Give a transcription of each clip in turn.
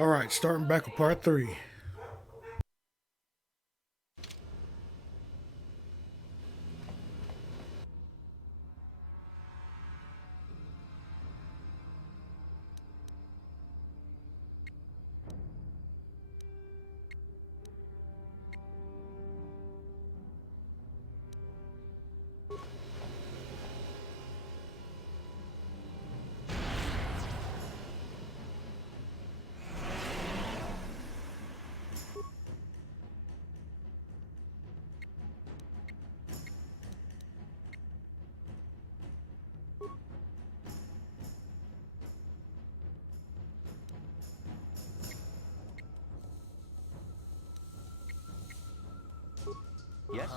Alright, starting back with part 3. Yes?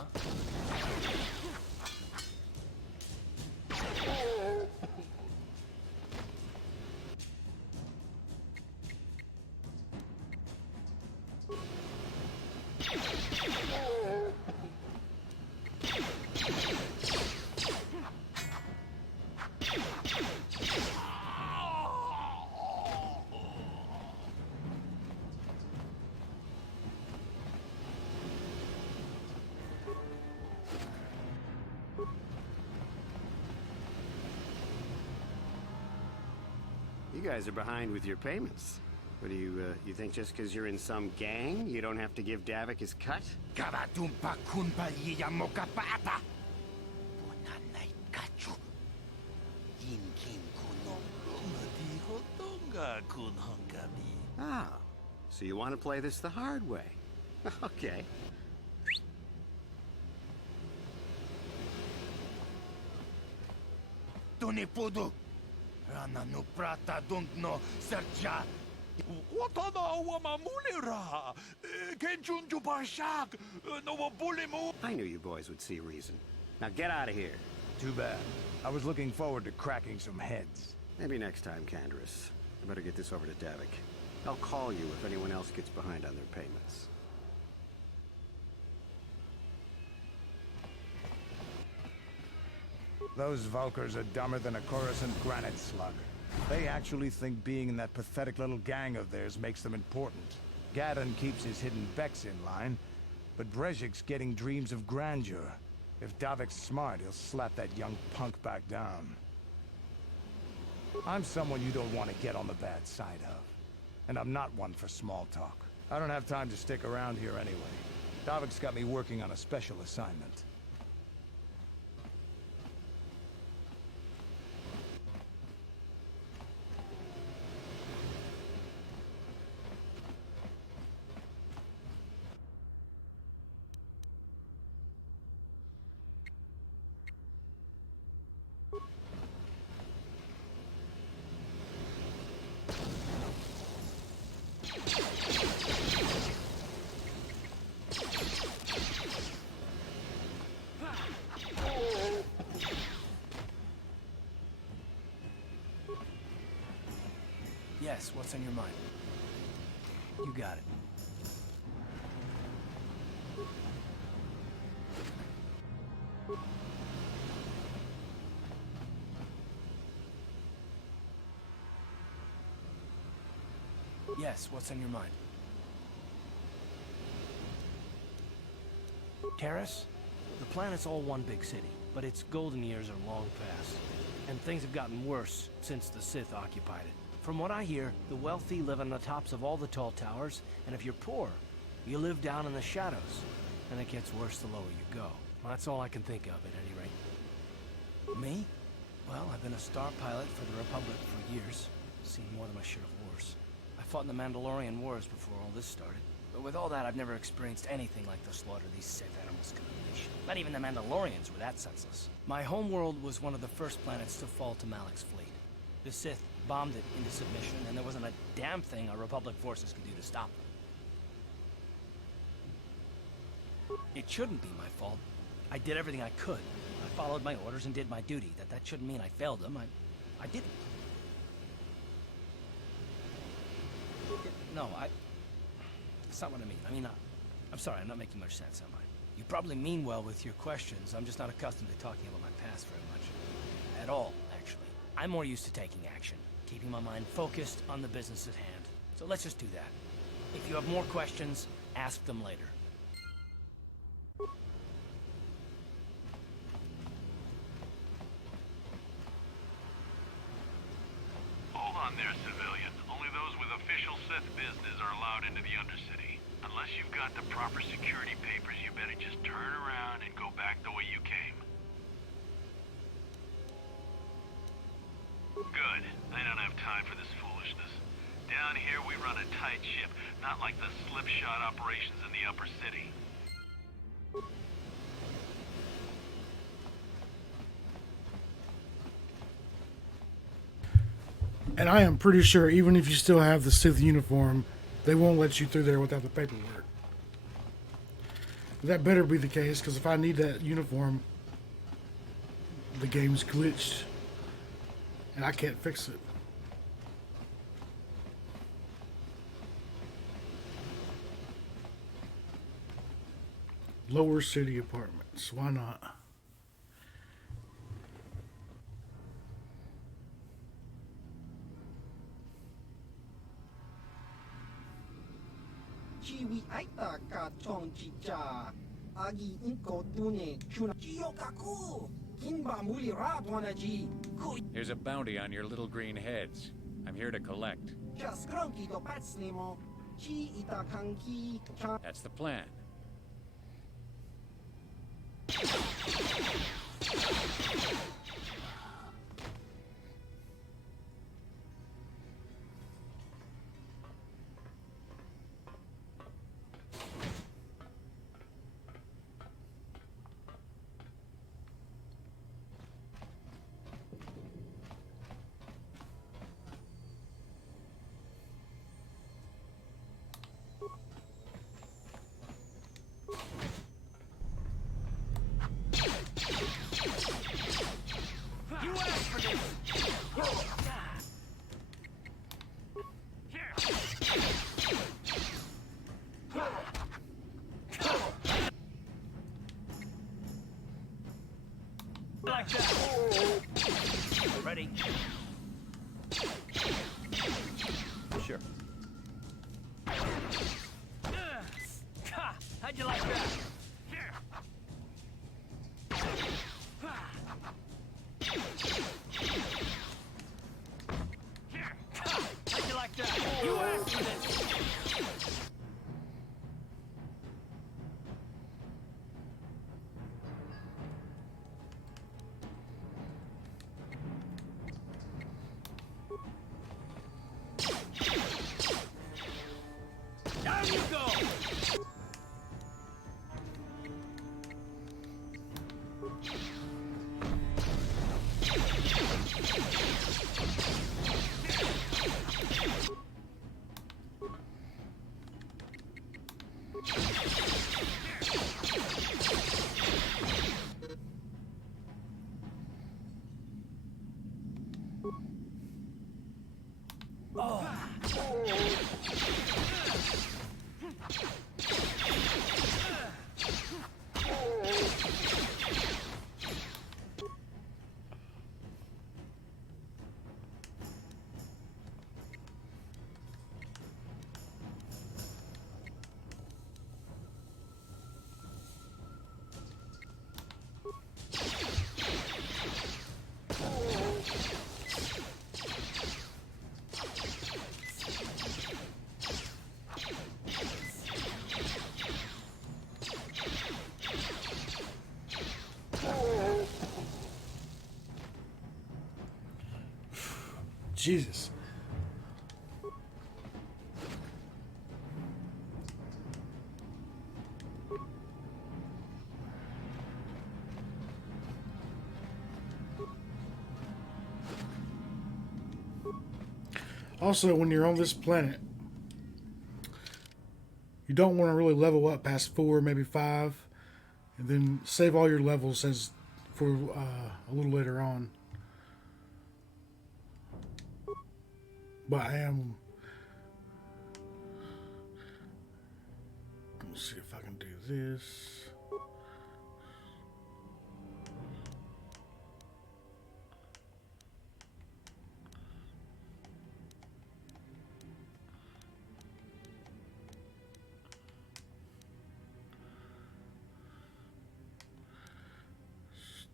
You guys are behind with your payments. What do you think just because you're in some gang, you don't have to give Davik his cut? Karatumpa kunpaliya mokapata. Punanay kachu. Yinkin kuno lumadiho tonga kunhongami. Ah, so you want to play this the hard way. Okay. Tunipudu. Rana no prata dunkno serja. Watana wamamulira. Kenchunju bashak. No bulimu. I knew you boys would see reason. Now get out of here. Too bad. I was looking forward to cracking some heads. Maybe next time, Canderous. I better get this over to Davik. I'll call you if anyone else gets behind on their payments. Those Valkyrs are dumber than a Coruscant granite slug. They actually think being in that pathetic little gang of theirs makes them important. Gadon keeps his hidden Becks in line, but Brezhik's getting dreams of grandeur. If Davik's smart, he'll slap that young punk back down. I'm someone you don't want to get on the bad side of. And I'm not one for small talk. I don't have time to stick around here anyway. Davik's got me working on a special assignment. Yes, what's on your mind? You got it. Yes, what's on your mind? Terrace? The planet's all one big city, but its golden years are long past. And things have gotten worse since the Sith occupied it. From what I hear, the wealthy live on the tops of all the tall towers, and if you're poor, you live down in the shadows. And it gets worse the lower you go. Well, that's all I can think of, at any rate. Me? Well, I've been a star pilot for the Republic for years. Seen more than my share of wars. I fought in the Mandalorian Wars before all this started. But with all that, I've never experienced anything like the slaughter these Sith animals can unleash. Not even the Mandalorians were that senseless. My homeworld was one of the first planets to fall to Malak's fleet. The Sith bombed it into submission, and there wasn't a damn thing our Republic forces could do to stop them. It shouldn't be my fault. I did everything I could. I followed my orders and did my duty. That shouldn't mean I failed them. I didn't. No, that's not what I mean. I mean, I'm sorry, I'm not making much sense, am I? You probably mean well with your questions. I'm just not accustomed to talking about my past very much. At all, actually. I'm more used to taking action, keeping my mind focused on the business at hand. So let's just do that. If you have more questions, ask them later. Hold on there, civilian. Only those with official Sith business are allowed into the Undercity. Unless you've got the proper security papers, you better just turn around and go back the way you came. Good. They don't have time for this foolishness. Down here, we run a tight ship, not like the slipshod operations in the upper city. And I am pretty sure even if you still have the Sith uniform, they won't let you through there without the paperwork. That better be the case, because if I need that uniform, the game's glitched and I can't fix it. Lower city apartments, why not? Chiwi aita ka chong chicha agi inko tune chuna kaku kinba muli radwana ji There's a bounty on your little green heads. I'm here to collect. just cranky do patsnemo chi ita kanki cha That's the plan. You asked for this! Like that! Ready? Sure. How'd you like that? How'd you like that? You asked for this! Down you go! Jesus. Also, when you're on this planet, you don't want to really level up past 4, maybe 5, and then save all your levels as for a little later on. But I am. Let's see if I can do this.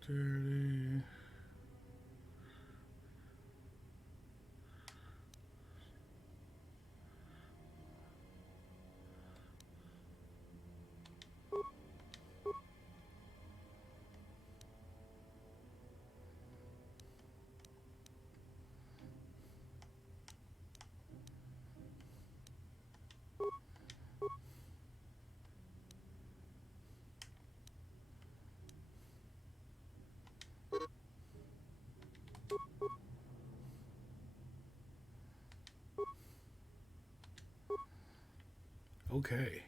Dirty. Okay.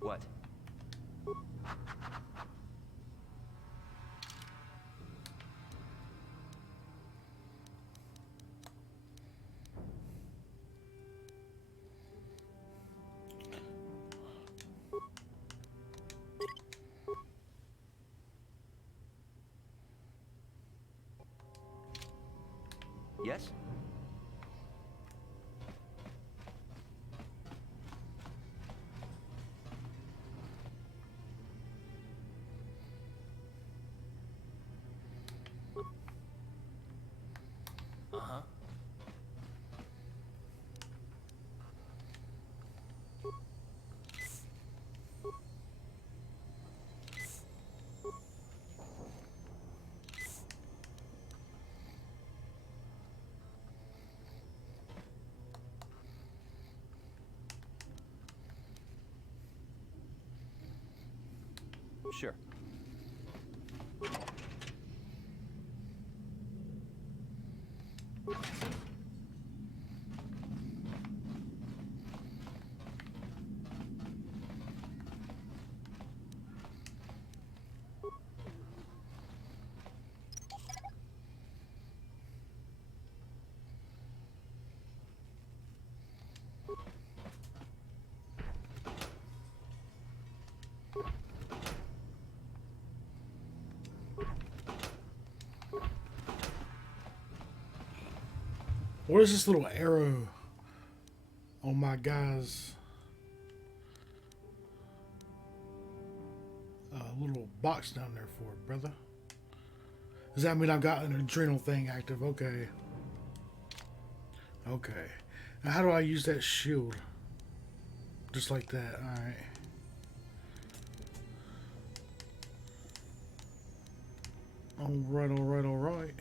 What? Yes? Uh-huh. Sure. What is this little arrow on my guy's little box down there for, brother? Does that mean I've got an adrenal thing active? Okay. Okay. Now how do I use that shield? Just like that. Alright. Alright, alright, alright.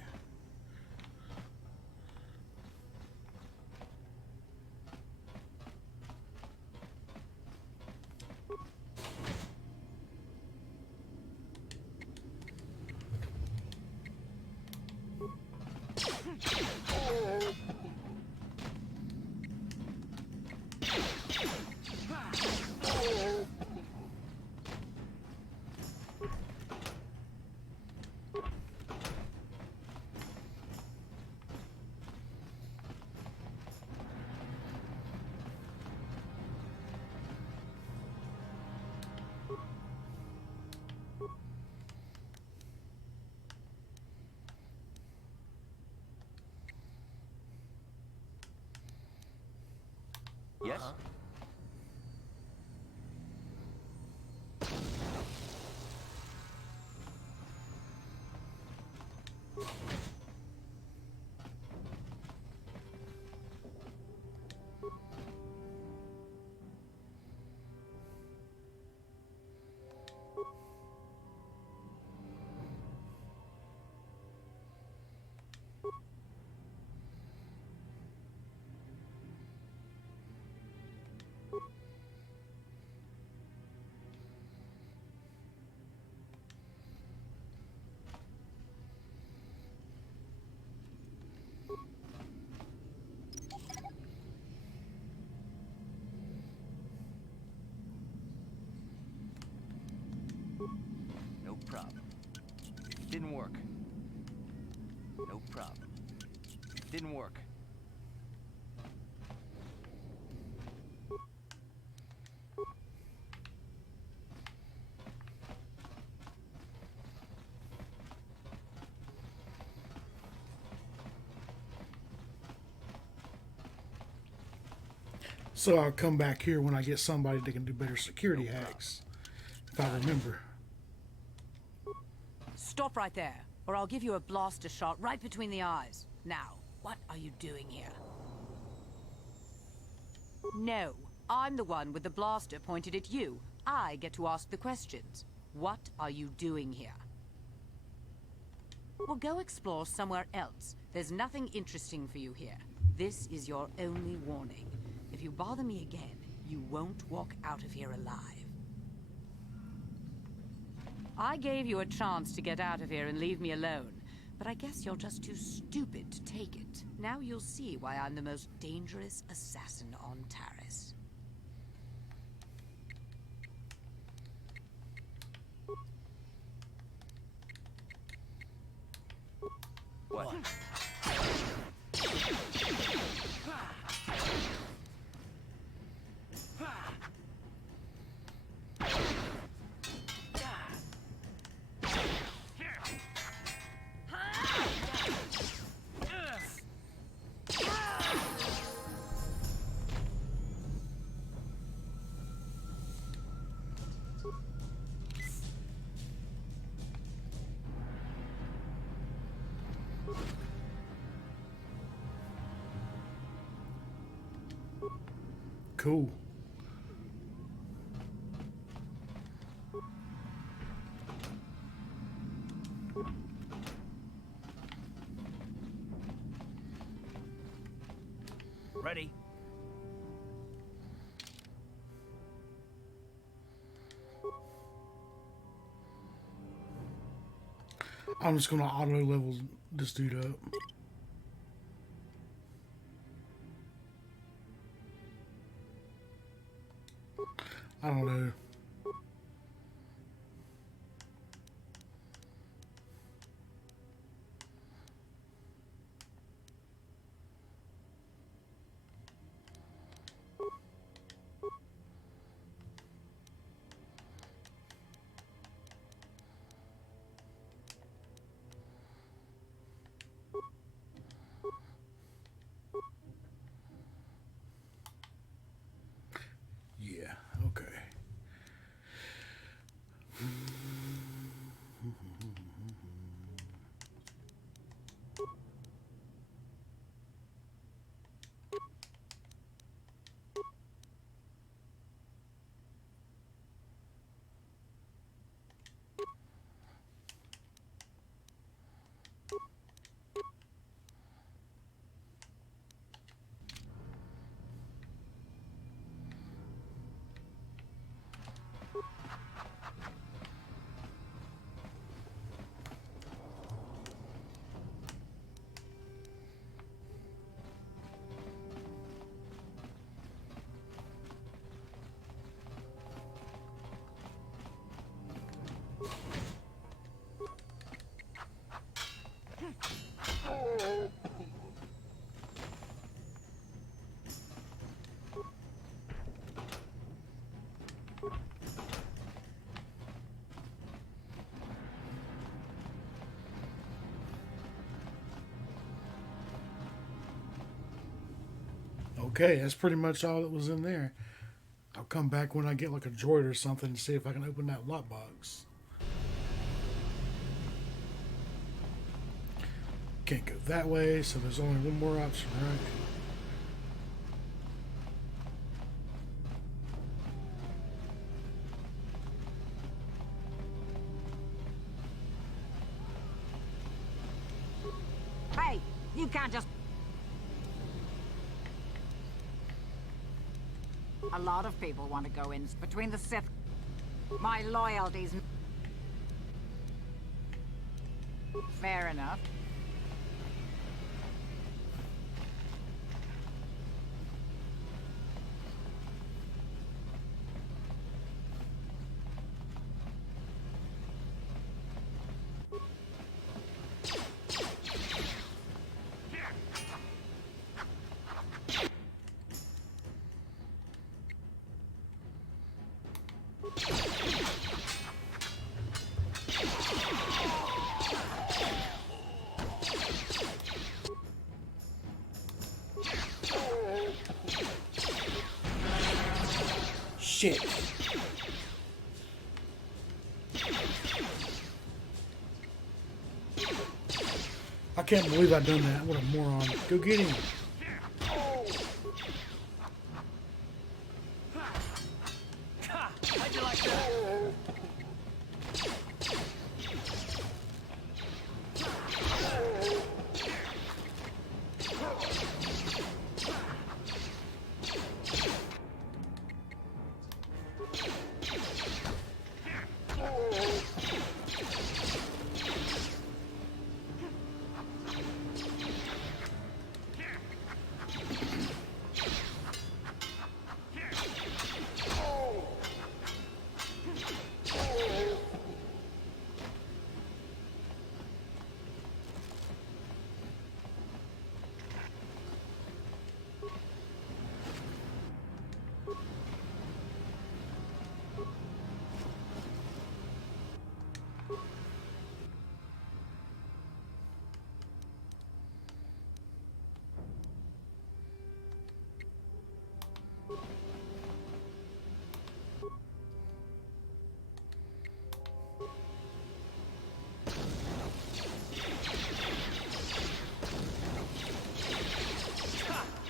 Yes? Didn't work. No problem. Didn't work. So I'll come back here when I get somebody that can do better security hacks, if I remember. Stop right there, or I'll give you a blaster shot right between the eyes. Now, what are you doing here? No, I'm the one with the blaster pointed at you. I get to ask the questions. What are you doing here? Well, go explore somewhere else. There's nothing interesting for you here. This is your only warning. If you bother me again, you won't walk out of here alive. I gave you a chance to get out of here and leave me alone, but I guess you're just too stupid to take it. Now you'll see why I'm the most dangerous assassin on Taris. What? Cool. Ready? I'm just gonna auto level this dude up. I don't know. Yeah, okay. Okay, that's pretty much all that was in there. I'll come back when I get like a droid or something and see if I can open that lockbox. Can't go that way, so there's only one more option, right? Hey, you can't just... A lot of people want to go in between the Sith. My loyalties... Fair enough. Shit. I can't believe I've done that. What a moron. Go get him. How'd you like that?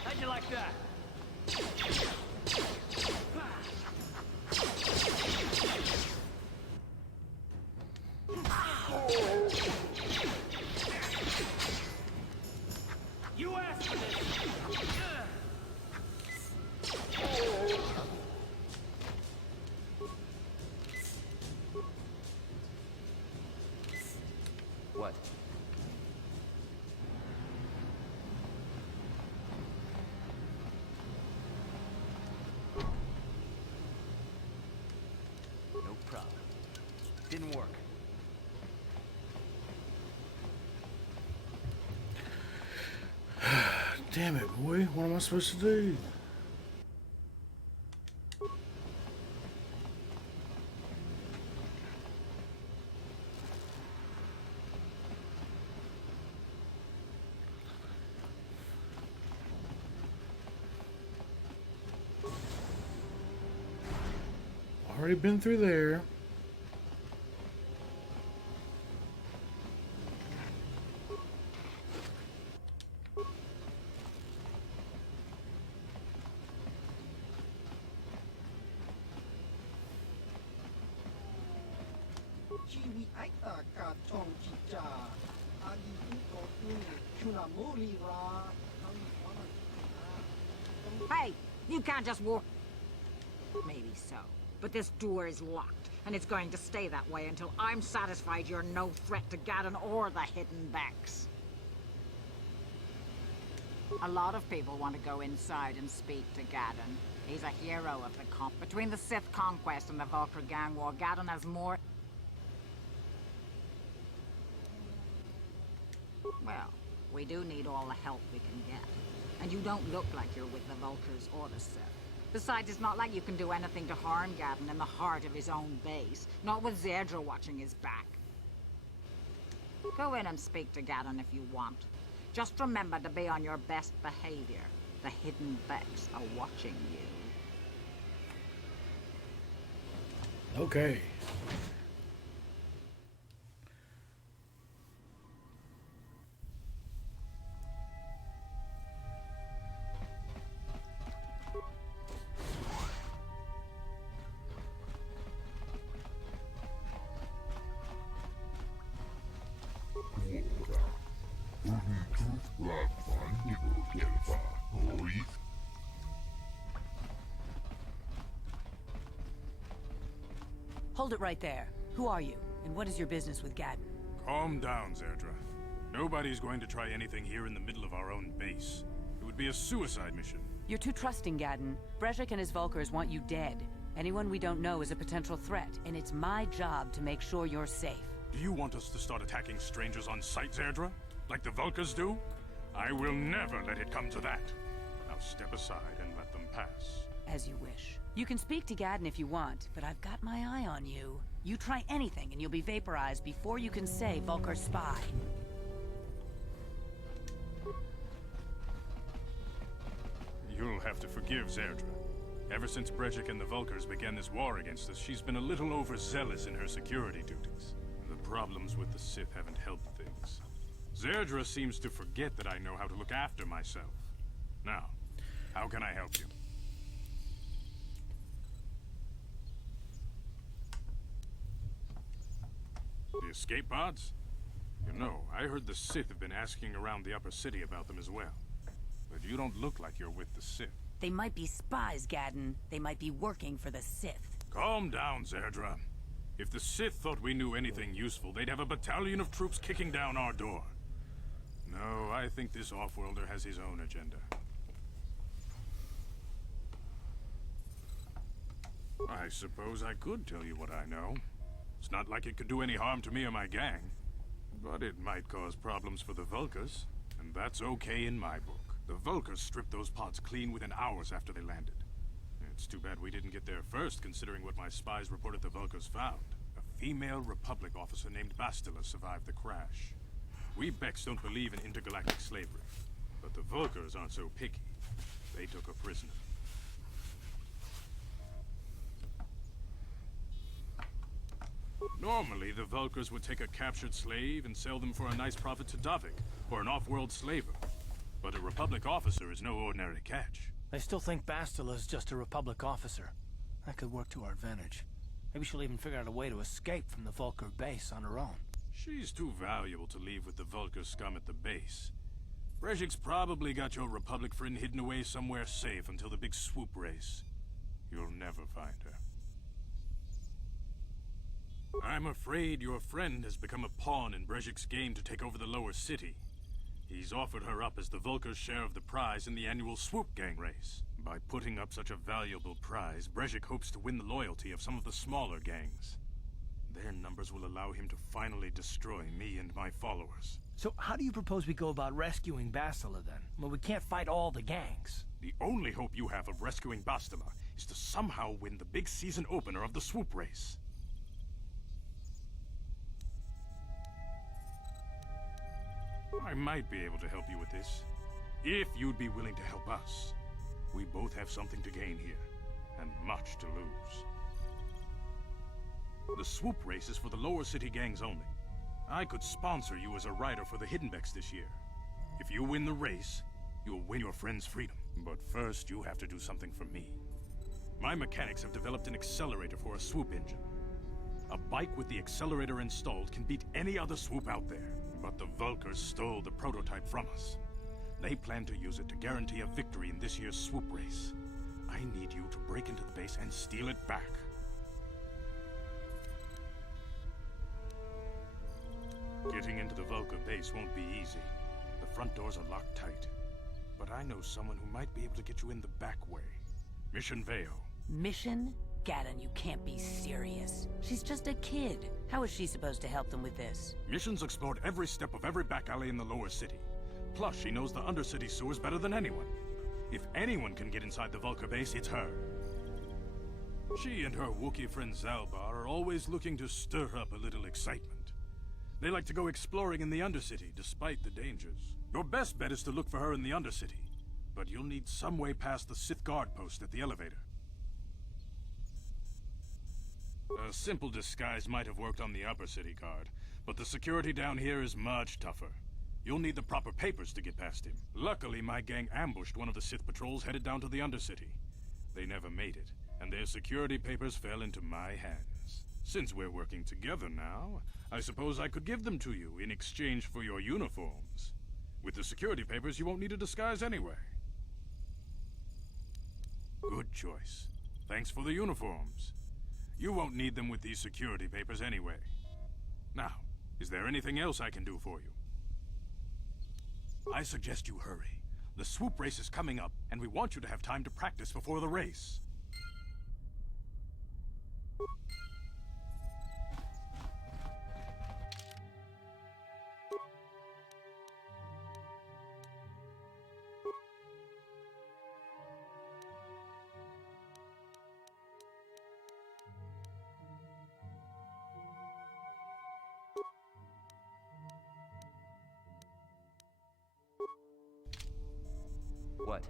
How'd you like that? You asked for this. What? No problem. Didn't work. Damn it, boy. What am I supposed to do? Already been through there. Chiwi aita ka chong chicha. Agi inko tune chuna moli ra. Hey, you can't just walk. Maybe so. But this door is locked, and it's going to stay that way until I'm satisfied you're no threat to Gaddon or the Hidden Becks. A lot of people want to go inside and speak to Gaddon. He's a hero of the comp. Between the Sith conquest and the Vulcar gang war, Gaddon has more... Well, we do need all the help we can get. And you don't look like you're with the Vulcars or the Sith. Besides, it's not like you can do anything to harm Gaddon in the heart of his own base. Not with Zedra watching his back. Go in and speak to Gaddon if you want. Just remember to be on your best behavior. The Hidden Becks are watching you. Okay. Hold it right there. Who are you, and what is your business with Gaddon? Calm down, Zerdra. Nobody's going to try anything here in the middle of our own base. It would be a suicide mission. You're too trusting, Gaddon. Brezhik and his Vulcars want you dead. Anyone we don't know is a potential threat, and it's my job to make sure you're safe. Do you want us to start attacking strangers on sight, Zerdra? Like the Vulcars do? I will never let it come to that. Now step aside and let them pass. As you wish. You can speak to Gaddon if you want, but I've got my eye on you. You try anything and you'll be vaporized before you can say Vulcar spy. You'll have to forgive Zerdra. Ever since Brejik and the Vulkars began this war against us, she's been a little overzealous in her security duties. The problems with the Sith haven't helped things. Zerdra seems to forget that I know how to look after myself. Now, how can I help you? The escape pods? You know, I heard the Sith have been asking around the upper city about them as well. But you don't look like you're with the Sith. They might be spies, Gadden. They might be working for the Sith. Calm down, Zerdra. If the Sith thought we knew anything useful, they'd have a battalion of troops kicking down our door. No, I think this off-worlder has his own agenda. I suppose I could tell you what I know. It's not like it could do any harm to me or my gang. But it might cause problems for the Vulkars, and that's okay in my book. The Vulkars stripped those pods clean within hours after they landed. It's too bad we didn't get there first, considering what my spies reported the Vulkars found. A female Republic officer named Bastila survived the crash. We Becks don't believe in intergalactic slavery, but the Vulkars aren't so picky. They took her prisoner. Normally, the Vulkars would take a captured slave and sell them for a nice profit to Davik, or an off-world slaver. But a Republic officer is no ordinary catch. I still think Bastila's just a Republic officer. That could work to our advantage. Maybe she'll even figure out a way to escape from the Vulkar base on her own. She's too valuable to leave with the Vulkar scum at the base. Brejik's probably got your Republic friend hidden away somewhere safe until the big swoop race. You'll never find her. I'm afraid your friend has become a pawn in Brejik's game to take over the lower city. He's offered her up as the Vulkar's share of the prize in the annual swoop gang race. By putting up such a valuable prize, Brejik hopes to win the loyalty of some of the smaller gangs. Their numbers will allow him to finally destroy me and my followers. So how do you propose we go about rescuing Bastila then? Well, we can't fight all the gangs. The only hope you have of rescuing Bastila is to somehow win the big season opener of the swoop race. I might be able to help you with this, if you'd be willing to help us. We both have something to gain here, and much to lose. The swoop race is for the lower city gangs only. I could sponsor you as a rider for the Hiddenbecks this year. If you win the race, you'll win your friend's freedom. But first, you have to do something for me. My mechanics have developed an accelerator for a swoop engine. A bike with the accelerator installed can beat any other swoop out there. But the Vulkars stole the prototype from us. They plan to use it to guarantee a victory in this year's swoop race. I need you to break into the base and steal it back. Getting into the Vulkar base won't be easy. The front doors are locked tight. But I know someone who might be able to get you in the back way. Mission Veo. Mission? Gadden, you can't be serious. She's just a kid. How is she supposed to help them with this? Mission's explored every step of every back alley in the lower city. Plus, she knows the undercity sewers better than anyone. If anyone can get inside the Vulkar base, it's her. She and her Wookiee friend Zalbar are always looking to stir up a little excitement. They like to go exploring in the undercity, despite the dangers. Your best bet is to look for her in the undercity. But you'll need some way past the Sith guard post at the elevator. A simple disguise might have worked on the upper city guard, but the security down here is much tougher. You'll need the proper papers to get past him. Luckily, my gang ambushed one of the Sith patrols headed down to the undercity. They never made it, and their security papers fell into my hands. Since we're working together now, I suppose I could give them to you in exchange for your uniforms. With the security papers, you won't need a disguise anyway. Good choice. Thanks for the uniforms. You won't need them with these security papers anyway. Now, is there anything else I can do for you? I suggest you hurry. The swoop race is coming up, and we want you to have time to practice before the race. What?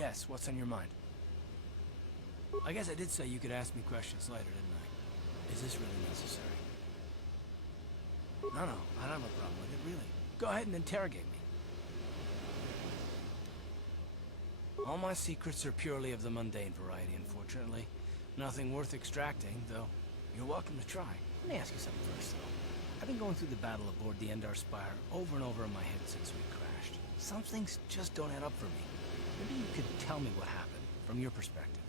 Yes, what's on your mind? I guess I did say you could ask me questions later, didn't I? Is this really necessary? No, I don't have a problem with it, really. Go ahead and interrogate me. All my secrets are purely of the mundane variety, unfortunately. Nothing worth extracting, though you're welcome to try. Let me ask you something first, though. I've been going through the battle aboard the Endar Spire over and over in my head since we crashed. Some things just don't add up for me. Maybe you could tell me what happened, from your perspective.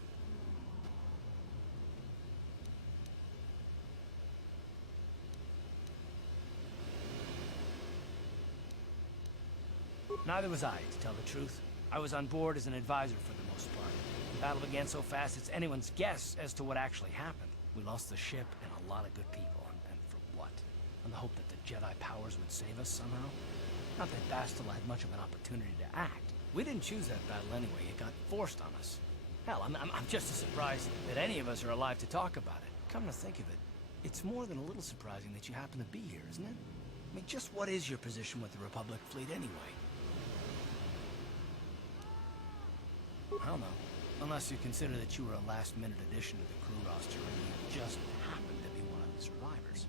Neither was I, to tell the truth. I was on board as an advisor for the most part. The battle began so fast it's anyone's guess as to what actually happened. We lost the ship and a lot of good people, and for what? On the hope that the Jedi powers would save us somehow? Not that Bastila had much of an opportunity to act. We didn't choose that battle anyway, it got forced on us. Hell, I'm just as surprised that any of us are alive to talk about it. Come to think of it, it's more than a little surprising that you happen to be here, isn't it? I mean, just what is your position with the Republic fleet anyway? I don't know. Unless you consider that you were a last-minute addition to the crew roster and you just happened to be one of the survivors.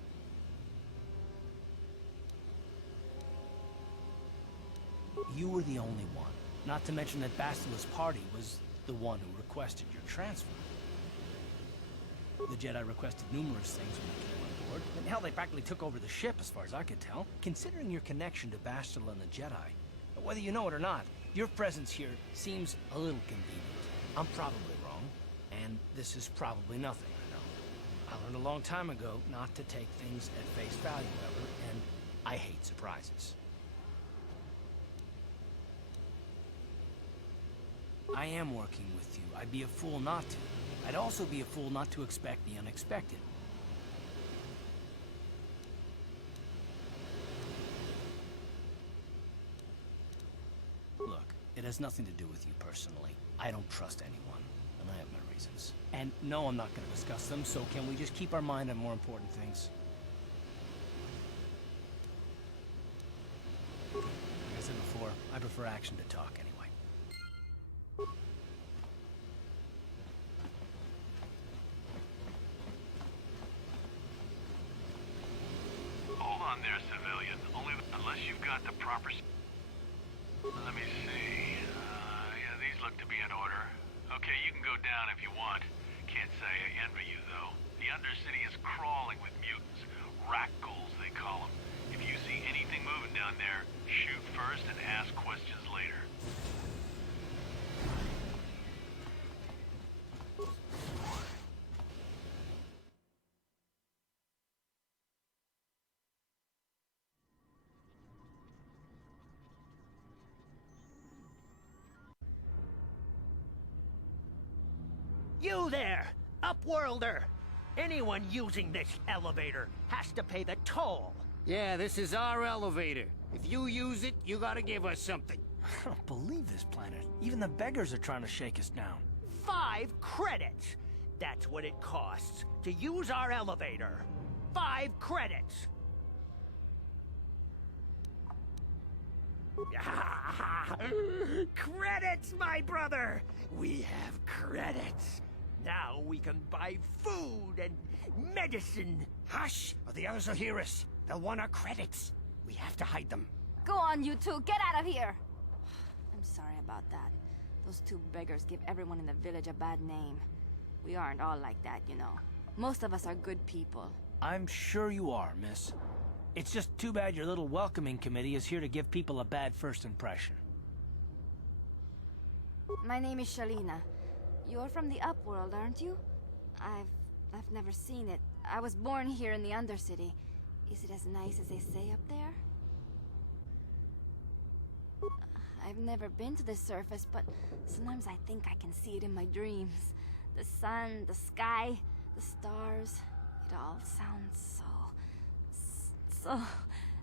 You were the only one. Not to mention that Bastila's party was the one who requested your transfer. The Jedi requested numerous things when they came on board, and hell, they practically took over the ship as far as I could tell. Considering your connection to Bastila and the Jedi, whether you know it or not, your presence here seems a little convenient. I'm probably wrong, and this is probably nothing, I know. I learned a long time ago not to take things at face value ever, and I hate surprises. I am working with you. I'd be a fool not to. I'd also be a fool not to expect the unexpected. Look, it has nothing to do with you personally. I don't trust anyone, and I have my reasons. And no, I'm not going to discuss them, so can we just keep our mind on more important things? Like I said before, I prefer action to talk anyway. Hold on there, civilian. Only unless you've got the proper... Let me see. Yeah, these look to be in order. Okay, you can go down if you want. Can't say I envy you, though. The Undercity is crawling with mutants. Rat ghouls, they call them. If you see anything moving down there, shoot first and ask questions later. You there, Upworlder! Anyone using this elevator has to pay the toll. Yeah, this is our elevator. If you use it, you gotta give us something. I don't believe this planet. Even the beggars are trying to shake us down. 5 credits! That's what it costs to use our elevator. 5 credits! Credits, my brother! We have credits. Now we can buy food and medicine. Hush, or the others will hear us. They'll want our credits. We have to hide them. Go on, you two. Get out of here. I'm sorry about that. Those 2 beggars give everyone in the village a bad name. We aren't all like that, you know. Most of us are good people. I'm sure you are, miss. It's just too bad your little welcoming committee is here to give people a bad first impression. My name is Shalina. You're from the Upworld, aren't you? I've never seen it. I was born here in the Undercity. Is it as nice as they say up there? I've never been to the surface, but sometimes I think I can see it in my dreams. The sun, the sky, the stars. It all sounds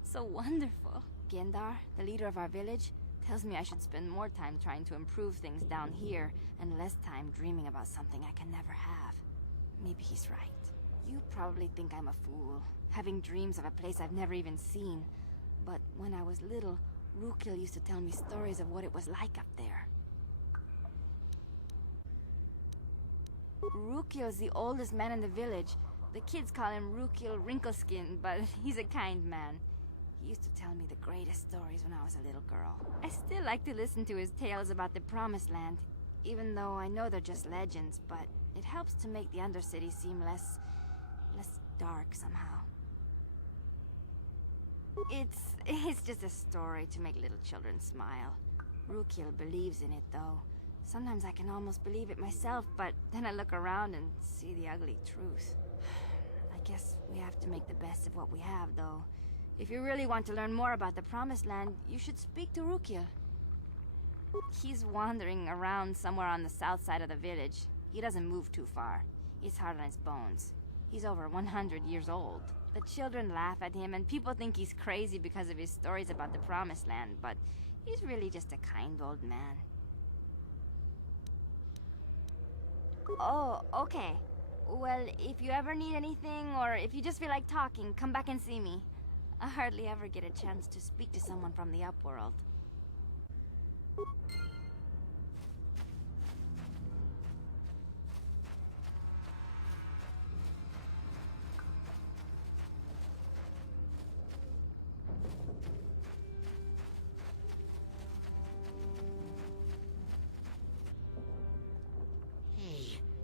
so wonderful. Gendar, the leader of our village, tells me I should spend more time trying to improve things down here and less time dreaming about something I can never have. Maybe he's right. You probably think I'm a fool, having dreams of a place I've never even seen. But when I was little, Rukil used to tell me stories of what it was like up there. Rukiel's the oldest man in the village. The kids call him Rukiel Wrinkleskin, but he's a kind man. He used to tell me the greatest stories when I was a little girl. I still like to listen to his tales about the Promised Land, even though I know they're just legends, but it helps to make the Undercity seem less dark somehow. It's just a story to make little children smile. Rukiel believes in it, though. Sometimes I can almost believe it myself, but then I look around and see the ugly truth. I guess we have to make the best of what we have, though. If you really want to learn more about the Promised Land, you should speak to Rukiel. He's wandering around somewhere on the south side of the village. He doesn't move too far. He's hard on his bones. He's over 100 years old. The children laugh at him, and people think he's crazy because of his stories about the Promised Land, but he's really just a kind old man. Oh, okay. Well, if you ever need anything, or if you just feel like talking, come back and see me. I hardly ever get a chance to speak to someone from the Upworld.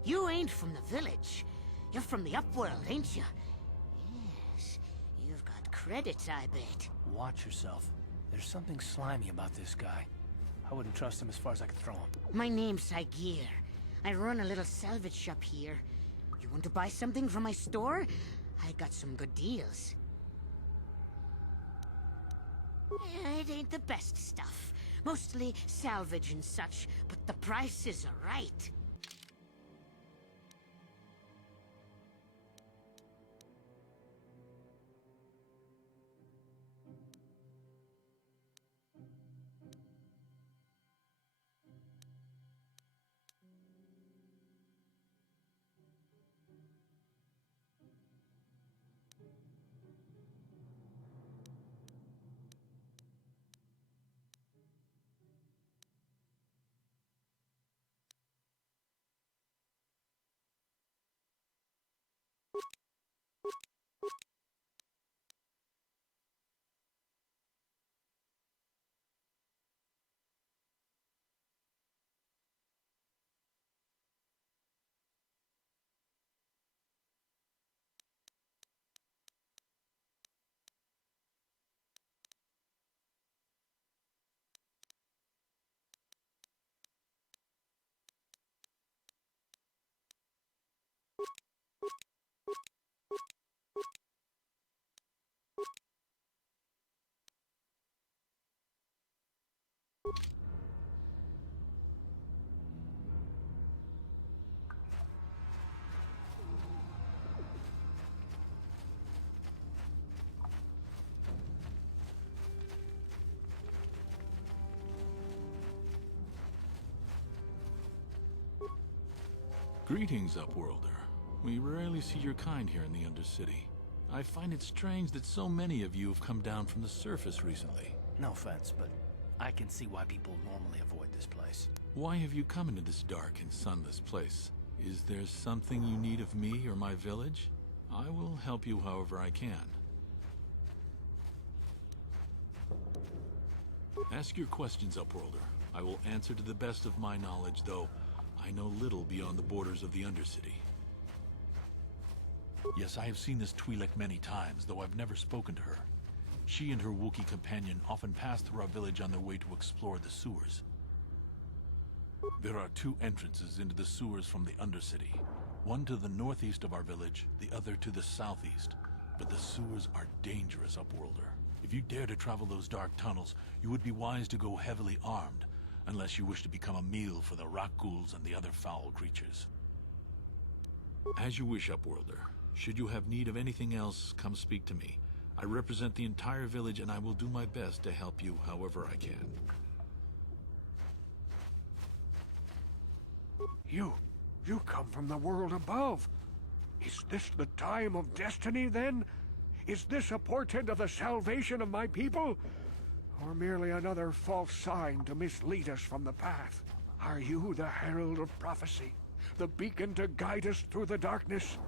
You ain't from the village. You're from the Upworld, ain't you? Yes. You've got credits, I bet. Watch yourself. There's something slimy about this guy. I wouldn't trust him as far as I could throw him. My name's Saigir. I run a little salvage shop here. You want to buy something from my store? I got some good deals. Yeah, it ain't the best stuff. Mostly salvage and such, but the prices are right. Greetings, Upworlder. We rarely see your kind here in the Undercity. I find it strange that so many of you have come down from the surface recently. No offense, but I can see why people normally avoid this place. Why have you come into this dark and sunless place? Is there something you need of me or my village? I will help you however I can. Ask your questions, Upworlder. I will answer to the best of my knowledge, though I know little beyond the borders of the Undercity. Yes, I have seen this Twi'lek many times, though I've never spoken to her. She and her Wookiee companion often pass through our village on their way to explore the sewers. There are two entrances into the sewers from the Undercity. One to the northeast of our village, the other to the southeast. But the sewers are dangerous, Upworlder. If you dare to travel those dark tunnels, you would be wise to go heavily armed, unless you wish to become a meal for the rock ghouls and the other foul creatures. As you wish, Upworlder. Should you have need of anything else, come speak to me. I represent the entire village, and I will do my best to help you however I can. You come from the world above. Is this the time of destiny, then? Is this a portent of the salvation of my people? Or merely another false sign to mislead us from the path? Are you the herald of prophecy? The beacon to guide us through the darkness?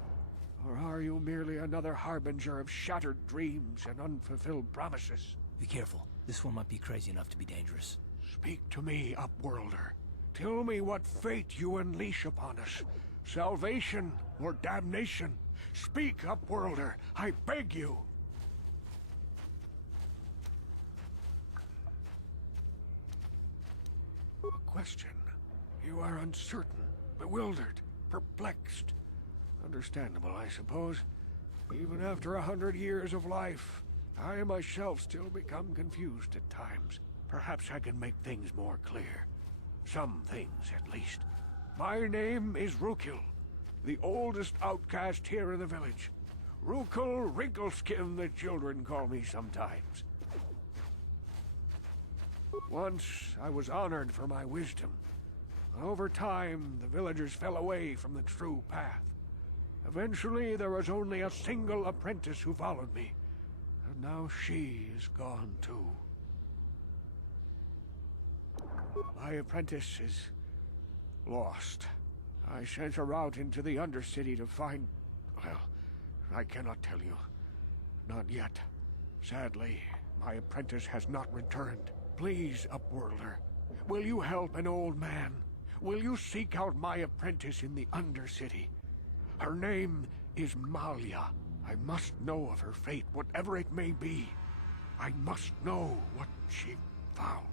Or are you merely another harbinger of shattered dreams and unfulfilled promises? Be careful. This one might be crazy enough to be dangerous. Speak to me, Upworlder. Tell me what fate you unleash upon us. Salvation or damnation? Speak, Upworlder, I beg you. A question. You are uncertain, bewildered, perplexed. Understandable, I suppose. Even after 100 years of life, I myself still become confused at times. Perhaps I can make things more clear. Some things, at least. My name is Rukil, the oldest outcast here in the village. Rukil Wrinkleskin, the children call me sometimes. Once, I was honored for my wisdom. Over time, the villagers fell away from the true path. Eventually, there was only a single apprentice who followed me. And now she is gone too. My apprentice is lost. I sent her out into the Undercity to find... well, I cannot tell you. Not yet. Sadly, my apprentice has not returned. Please, Upworlder, will you help an old man? Will you seek out my apprentice in the Undercity? Her name is Malia. I must know of her fate, whatever it may be. I must know what she found.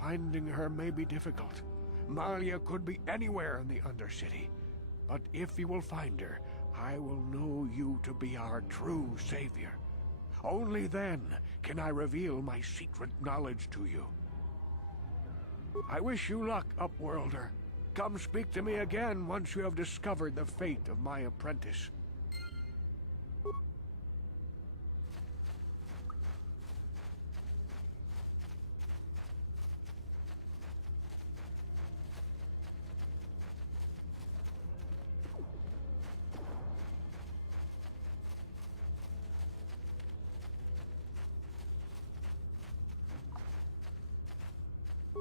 Finding her may be difficult. Malia could be anywhere in the Undercity. But if you will find her, I will know you to be our true savior. Only then can I reveal my secret knowledge to you. I wish you luck, Upworlder. Come speak to me again once you have discovered the fate of my apprentice.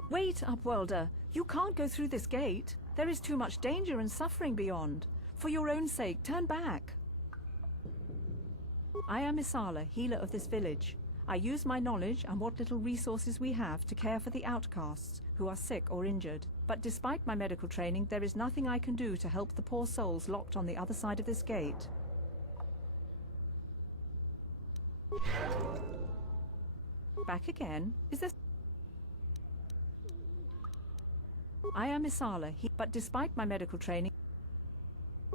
Wait, Upworlder. You can't go through this gate. There is too much danger and suffering beyond. For your own sake, turn back. I am Isala, healer of this village. I use my knowledge and what little resources we have to care for the outcasts who are sick or injured. But despite my medical training, there is nothing I can do to help the poor souls locked on the other side of this gate. Back again? Is this... I am Isala, but despite my medical training,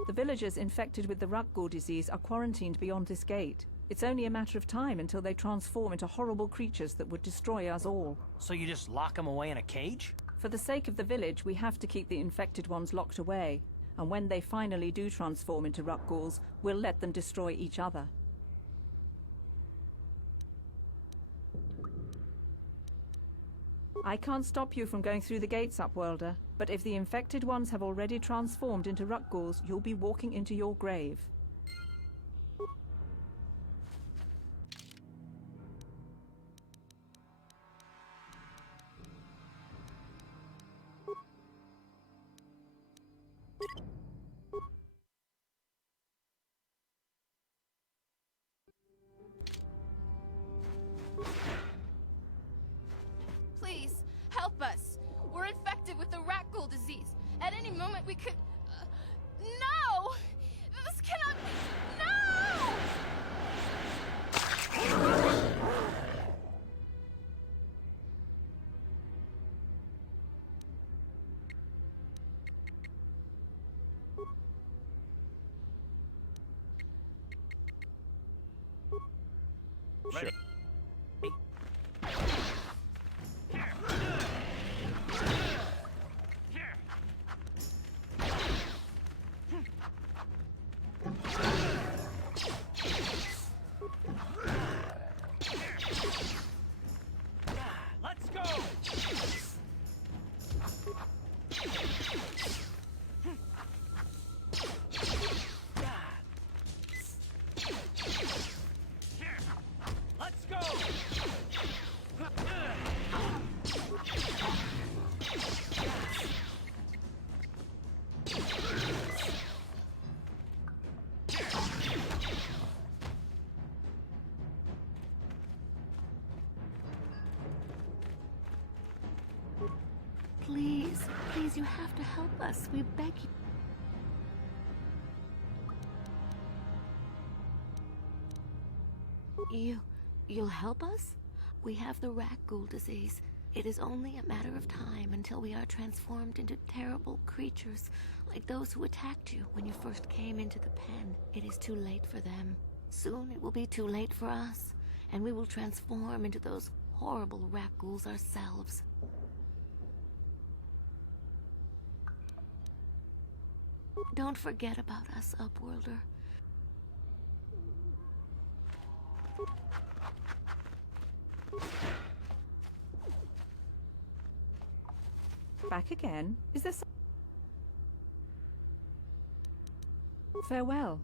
the villagers infected with the Rukgul disease are quarantined beyond this gate. It's only a matter of time until they transform into horrible creatures that would destroy us all. So you just lock them away in a cage? For the sake of the village, we have to keep the infected ones locked away. And when they finally do transform into Rukguls, we'll let them destroy each other. I can't stop you from going through the gates, Upworlder, but if the infected ones have already transformed into Rukguls, you'll be walking into your grave. Please, help us. We're infected with the Rukgul disease. At any moment we could... no! This cannot... no! Ready. Let's go! Let's have to help us. We beg you. You'll help us? We have the rat ghoul disease. It is only a matter of time until we are transformed into terrible creatures, like those who attacked you when you first came into the pen. It is too late for them. Soon it will be too late for us, and we will transform into those horrible rat ghouls ourselves. Don't forget about us, Upworlder. Back again? Is there some... Farewell.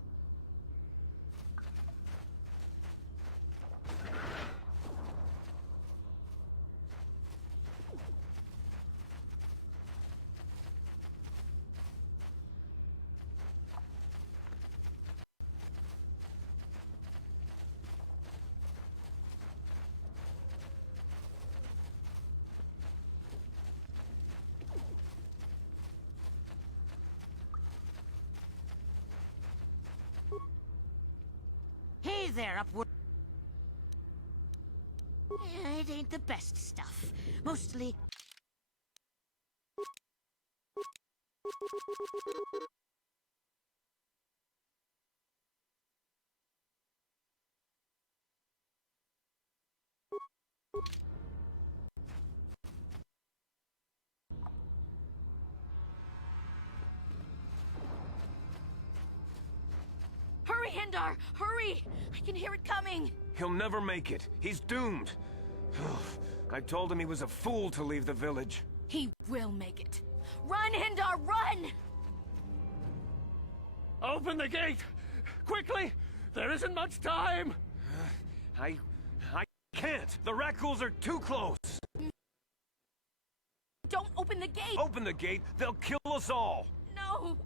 Hey there, Upward. It ain't the best stuff. Mostly... Hurry, Hindar! Hurry! I can hear it coming! He'll never make it. He's doomed. I told him he was a fool to leave the village. He will make it. Run, Hindar, run! Open the gate! Quickly! There isn't much time! I can't! The rat ghouls are too close! Don't open the gate! Open the gate, they'll kill us all! No!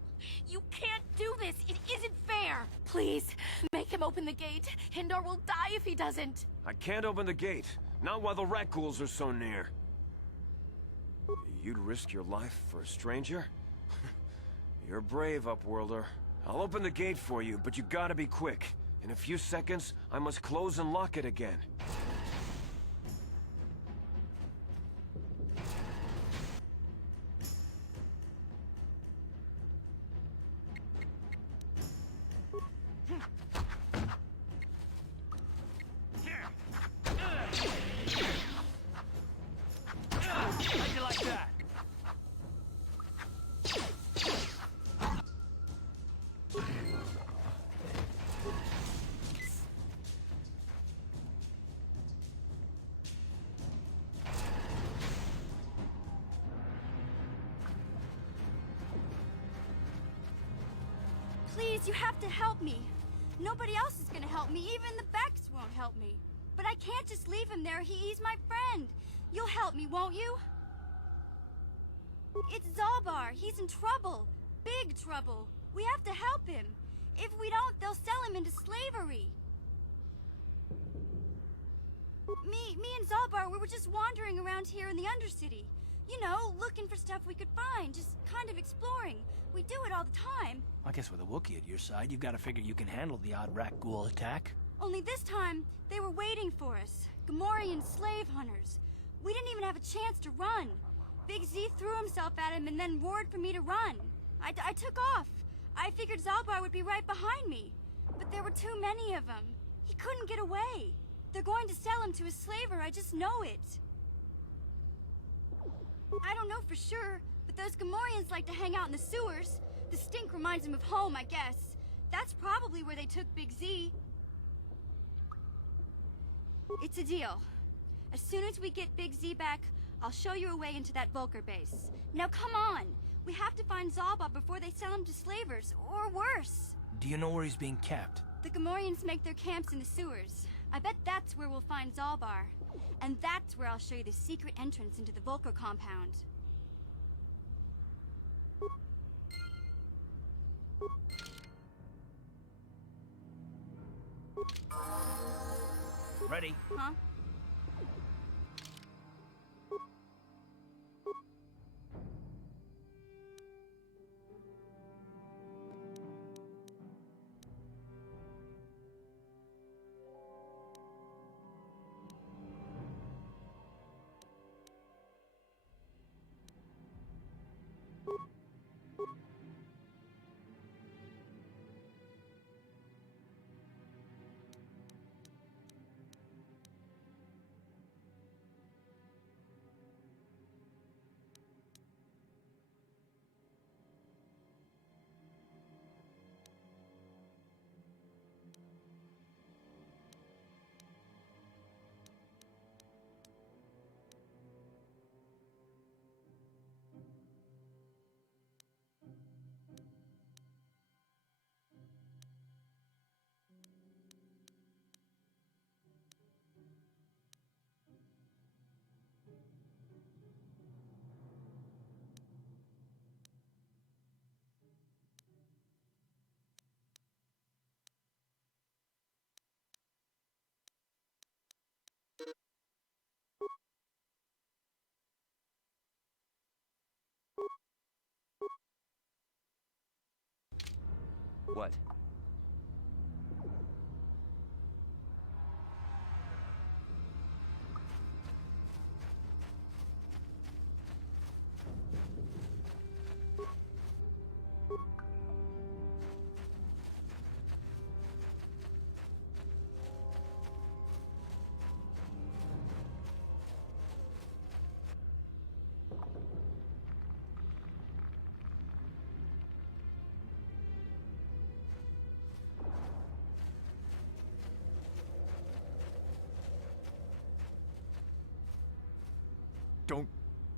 You can't do this! It isn't fair! Please, make him open the gate. Hindar will die if he doesn't. I can't open the gate. Not while the rat ghouls are so near. You'd risk your life for a stranger? You're brave, Upworlder. I'll open the gate for you, but you gotta be quick. In a few seconds, I must close and lock it again. How'd you like that? Please, you have to help me. Nobody else is gonna help me. Even the Becks won't help me. But I can't just leave him there. He's my friend. You'll help me, won't you? It's Zalbar. He's in trouble. Big trouble. We have to help him. If we don't, they'll sell him into slavery. Me and Zalbar, we were just wandering around here in the Undercity. You know, looking for stuff we could find, just kind of exploring. We do it all the time. I guess with a Wookiee at your side, you've got to figure you can handle the odd rat ghoul attack. Only this time, they were waiting for us. Gamorrean slave hunters. We didn't even have a chance to run. Big Z threw himself at him and then roared for me to run. I took off. I figured Zalbar would be right behind me. But there were too many of them. He couldn't get away. They're going to sell him to a slaver, I just know it. I don't know for sure, but those Gamorreans like to hang out in the sewers. The stink reminds them of home, I guess. That's probably where they took Big Z. It's a deal. As soon as we get Big Z back, I'll show you a way into that Vulcar base. Now come on! We have to find Zalbar before they sell him to slavers, or worse. Do you know where he's being kept? The Gamorreans make their camps in the sewers. I bet that's where we'll find Zalbar. And that's where I'll show you the secret entrance into the Vulcar compound. Ready? Huh? What?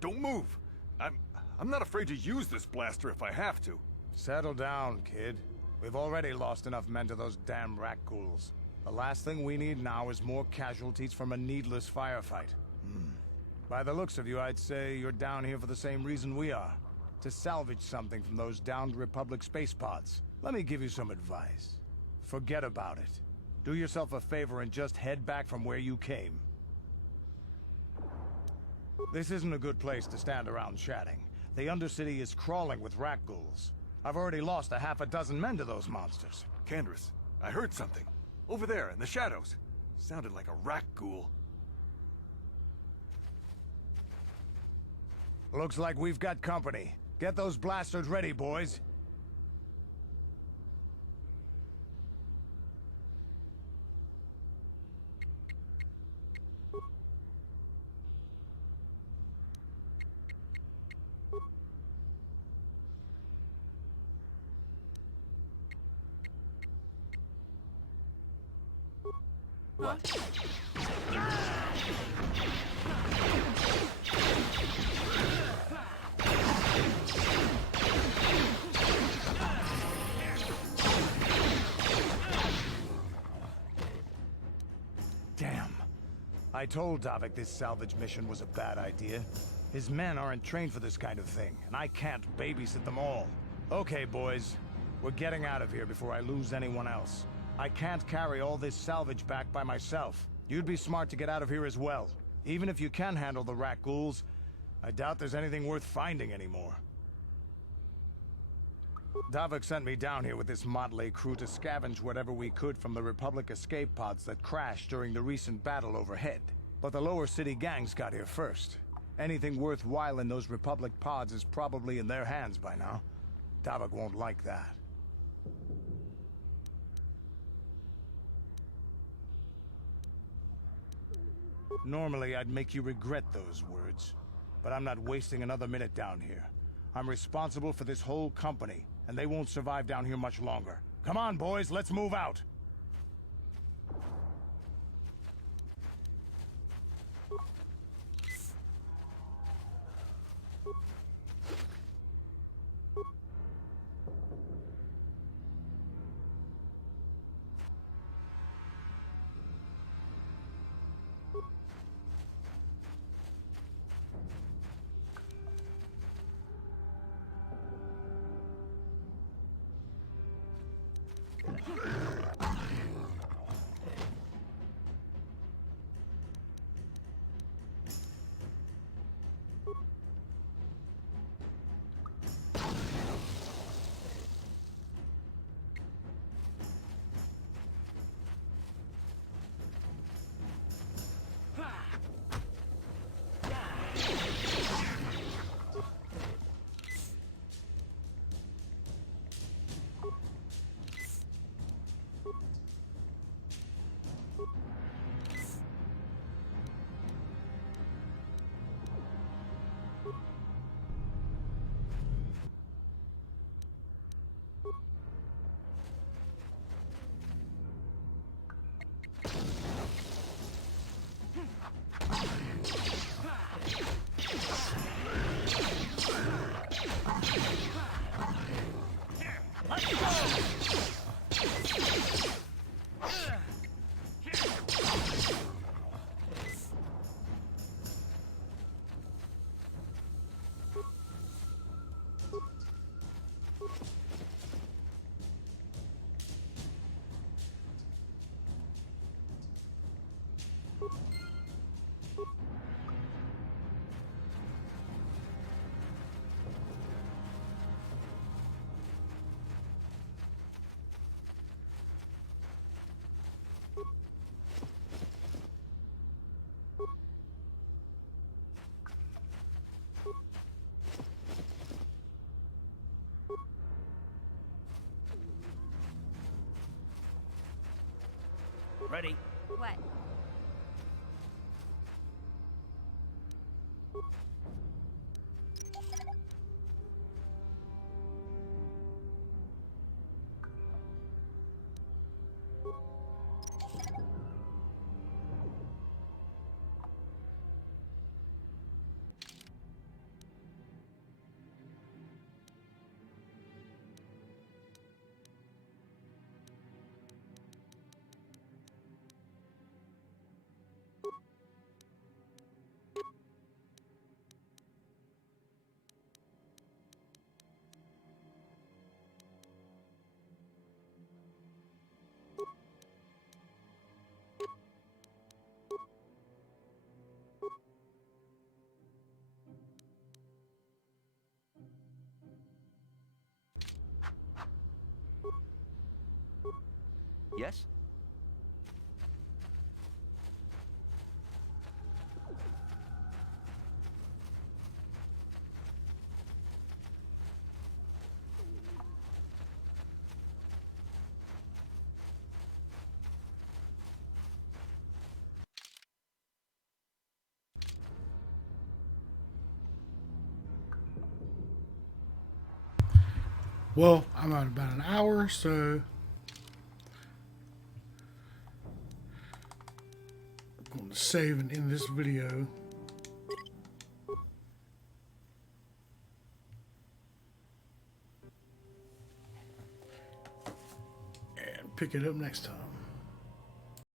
Don't move. I'm not afraid to use this blaster if I have to. Settle down, kid. We've already lost enough men to those damn rat ghouls. The last thing we need now is more casualties from a needless firefight. By the looks of you, I'd say you're down here for the same reason we are. To salvage something from those downed Republic space pods. Let me give you some advice. Forget about it. Do yourself a favor and just head back from where you came. This isn't a good place to stand around chatting. The Undercity is crawling with rat ghouls. I've already lost a half a dozen men to those monsters. Candace, I heard something. Over there, in the shadows. Sounded like a rat ghoul. Looks like we've got company. Get those blasters ready, boys. What? Damn. I told Davik this salvage mission was a bad idea. His men aren't trained for this kind of thing, and I can't babysit them all. Okay, boys. We're getting out of here before I lose anyone else. I can't carry all this salvage back by myself. You'd be smart to get out of here as well. Even if you can handle the rat ghouls, I doubt there's anything worth finding anymore. Davik sent me down here with this motley crew to scavenge whatever we could from the Republic escape pods that crashed during the recent battle overhead. But the lower city gangs got here first. Anything worthwhile in those Republic pods is probably in their hands by now. Davik won't like that. Normally, I'd make you regret those words, but I'm not wasting another minute down here. I'm responsible for this whole company, and they won't survive down here much longer. Come on, boys, let's move out! Ready? What? Yes? Well, I'm at about an hour, so I'm going to save and end this video. And pick it up next time.